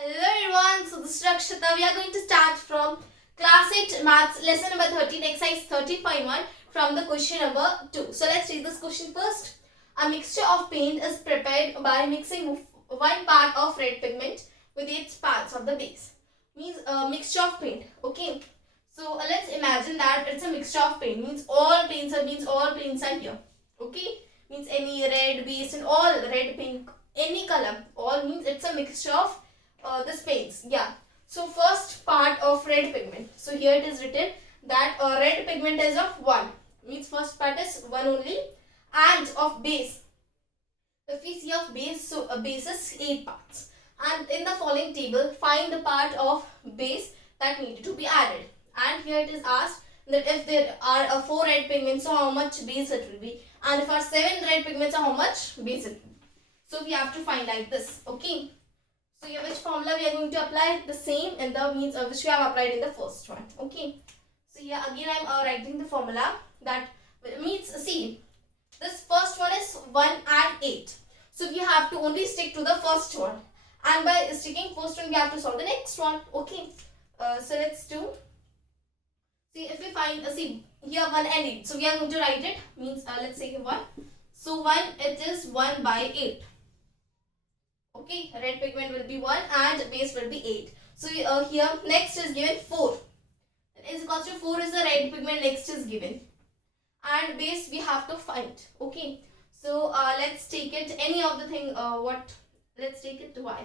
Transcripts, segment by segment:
Hello everyone, so this is Rakshita. We are going to start from class 8 maths lesson number 13 exercise 13.1 from the question number 2. So let's read this question first. A mixture of paint is prepared by mixing one part of red pigment with its parts of the base. Means a mixture of paint. Okay. So let's imagine that it's a mixture of paint. Means all paints are here. Okay. Means any red base and all red, pink, any color. All means it's a mixture of this paints. Yeah. So first part of red pigment. So here it is written that red pigment is of 1. Means first part is 1 only. And of base. If we see of base, so a base is 8 parts. And in the following table, find the part of base that needed to be added. And here it is asked that if there are 4 red pigments, so how much base it will be. And if there are 7 red pigments, so how much base it will be. So we have to find like this. Okay. So here which formula we are going to apply? The same in the means which we have applied in the first one. Okay. So here again I am writing the formula that means see this first one is 1 and 8. So we have to only stick to the first one. And by sticking first one we have to solve the next one. Okay. So let's do. See if we find see here 1 and 8. So we are going to write it means let's say 1. So 1 it is 1 by 8. Okay, red pigment will be 1 and base will be 8. So here next is given 4. Is equals to 4 is the red pigment next is given. And base we have to find. Okay. So let's take it any of the thing let's take it y.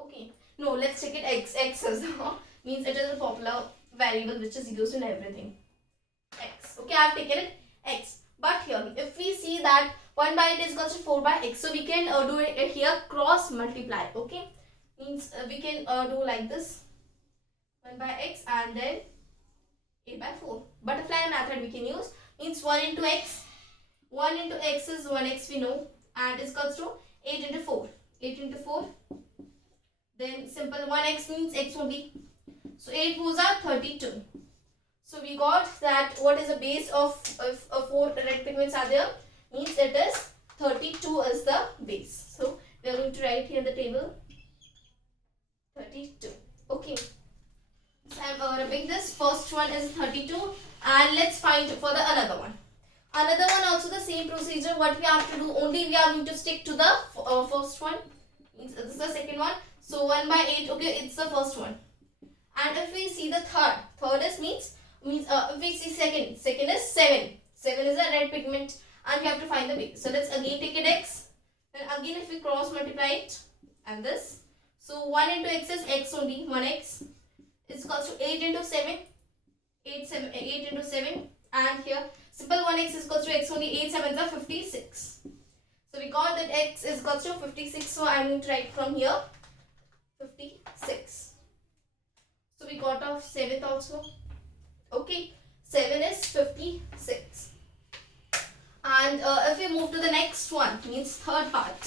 Okay. No, let's take it x. X is means it is a popular variable which is used in everything. X. Okay, I have taken it x. But here if we see that 1 by 8 is equal to 4 by x. So we can do it here cross multiply. Okay. Means we can do like this. 1 by x and then 8 by 4. Butterfly method we can use. Means 1 into x. 1 into x is 1x we know. And is equals to 8 into 4. 8 into 4. Then simple 1x means x only. So 8 fours are 32. So we got that what is the base of 4 red pigments are there. Means it is 32 is the base. So we are going to write here in the table 32. Okay. So I am rubbing this. First one is 32 and let's find for the another one. Another one also the same procedure. What we have to do only we are going to stick to the first one. Means this is the second one. So 1 by 8. Okay, it's the first one. And if we see the third is means if we see second is 7. 7 is a red pigment. And we have to find the base. So let's again take it x. Then again if we cross multiply it and this. So 1 into x is x only. 1x is equals to 8 into 7. 8 into 7. And here simple 1x is equals to x only. 8 7 is 56. So we got that x is equals to 56. So I am going to write from here 56. So we got off 7th also. Okay. 7 is 56. And if we move to the next one, means third part.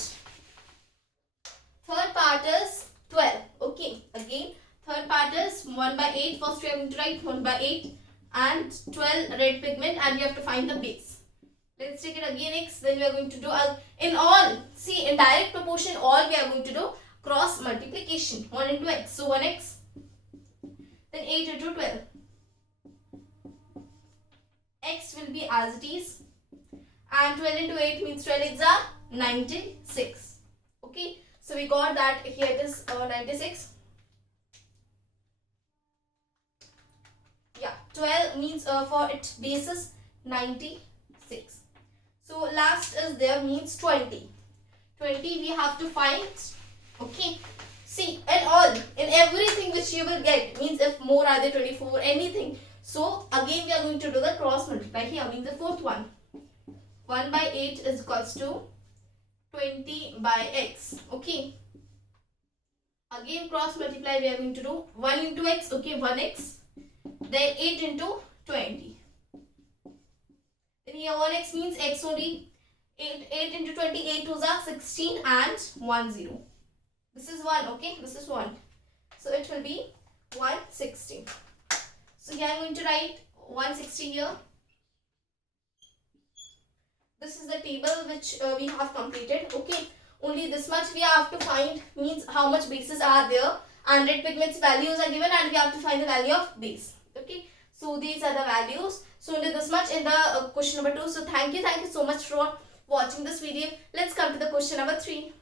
Third part is 12. Okay. Again, third part is 1 by 8. First we are going to write 1 by 8 and 12 red pigment and we have to find the base. Let's take it again x. Then we are going to do in all. See, in direct proportion, all we are going to do cross multiplication. 1 into x. So 1x. Then 8 into 12. X will be as it is. And 12 into 8 means 12 is 96. Okay. So we got that here it is 96. Yeah. 12 means for its base is 96. So last is there means 20. 20 we have to find. Okay. See in everything which you will get means if more are there 24 anything. So again we are going to do the cross multiply here means the fourth one. 1 by 8 is equals to 20 by x. Okay. Again cross multiply we are going to do 1 into x. Okay, 1x. Then 8 into 20. Then here 1x means x only. 8 into 20. 8 2s are 16 and 1 0. This is 1. Okay. This is 1. So it will be 160. So here I am going to write 160 here. This is the table which we have completed. Okay, only this much we have to find, means how much bases are there, and red pigments values are given and we have to find the value of base. Okay, so these are the values. So only this much in the question number 2. So thank you so much for watching this video. Let's come to the question number 3.